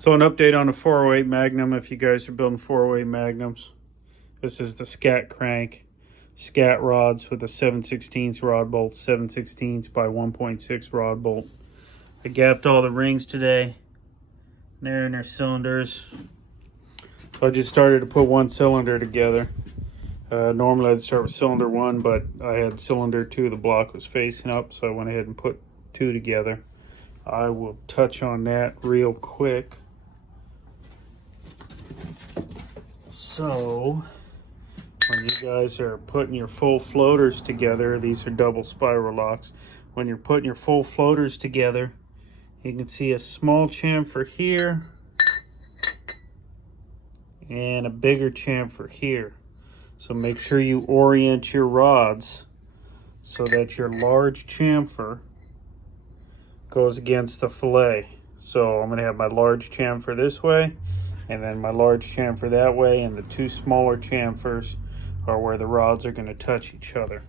So an update on the 408 Magnum, if you guys are building 408 Magnums. This is the scat crank, scat rods with a 7/16 rod bolt, 7/16 by 1.6 rod bolt. I gapped all the rings today. They're in their cylinders. So I just started to put one cylinder together. Normally I'd start with cylinder 1, but I had cylinder 2, the block was facing up, so I went ahead and put 2 together. I will touch on that real quick. So when you guys are putting your full floaters together, these are double spiral locks. When you're putting your full floaters together, you can see a small chamfer here and a bigger chamfer here. So make sure you orient your rods so that your large chamfer goes against the fillet. So I'm going to have my large chamfer this way, and then my large chamfer that way, and the 2 smaller chamfers are where the rods are going to touch each other.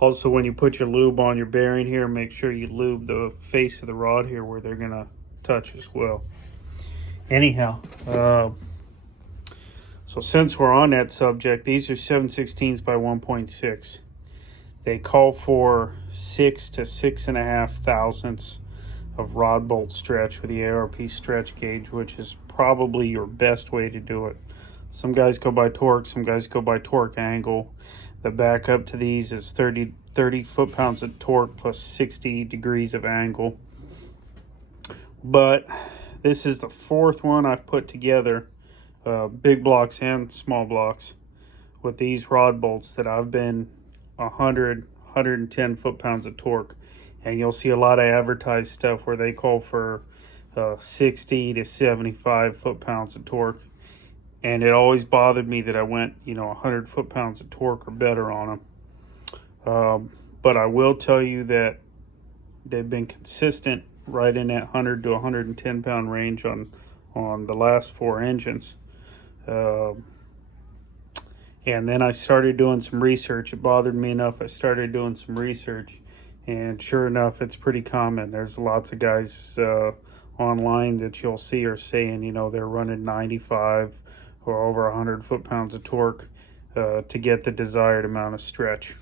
Also, when you put your lube on your bearing here, make sure you lube the face of the rod here where they're going to touch as well. Anyhow, so since we're on that subject, these are 7/16 by 1.6. They call for 6 to 6.5 thousandths of rod bolt stretch with the ARP stretch gauge, which is probably your best way to do it. Some guys go by torque, some guys go by torque angle. The backup to these is 30 foot-pounds of torque plus 60 degrees of angle. But this is the 4th one I've put together, big blocks and small blocks, with these rod bolts that I've been 110 foot-pounds of torque. And you'll see a lot of advertised stuff where they call for 60 to 75 foot-pounds of torque. And it always bothered me that I went, 100 foot-pounds of torque or better on them. But I will tell you that they've been consistent right in that 100 to 110 pound range on the last 4 engines. And then I started doing some research. It bothered me enough. I started doing some research, and sure enough, it's pretty common. There's lots of guys online that you'll see are saying, they're running 95 or over 100 foot-pounds of torque to get the desired amount of stretch.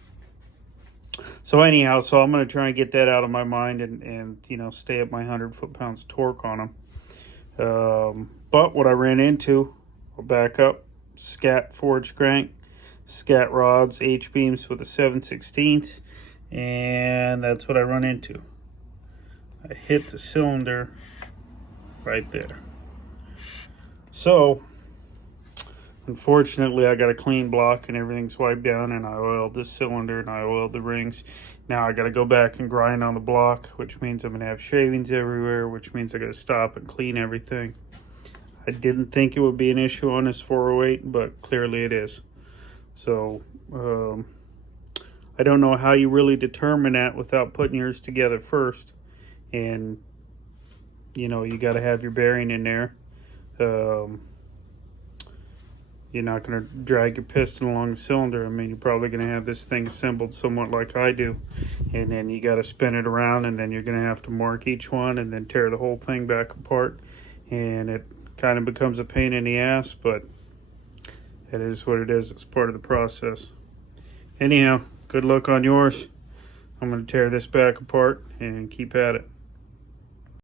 So anyhow, I'm going to try and get that out of my mind and stay at my 100 foot-pounds of torque on them. But what I ran into, I'll back up, scat forged crank, scat rods, H-beams with a 7/16, and that's what I run into. I hit the cylinder right there. So unfortunately, I got a clean block and everything's wiped down, and I oiled this cylinder and I oiled the rings. Now I got to go back and grind on the block, which means I'm going to have shavings everywhere, which means I got to stop and clean everything. I didn't think it would be an issue on this 408, but clearly it is. So I don't know how you really determine that without putting yours together first. And you got to have your bearing in there. You're not going to drag your piston along the cylinder. I mean, you're probably going to have this thing assembled somewhat like I do. And then you got to spin it around, and then you're going to have to mark each one and then tear the whole thing back apart. And it kind of becomes a pain in the ass, but it is what it is. It's part of the process. Anyhow, good luck on yours. I'm going to tear this back apart and keep at it.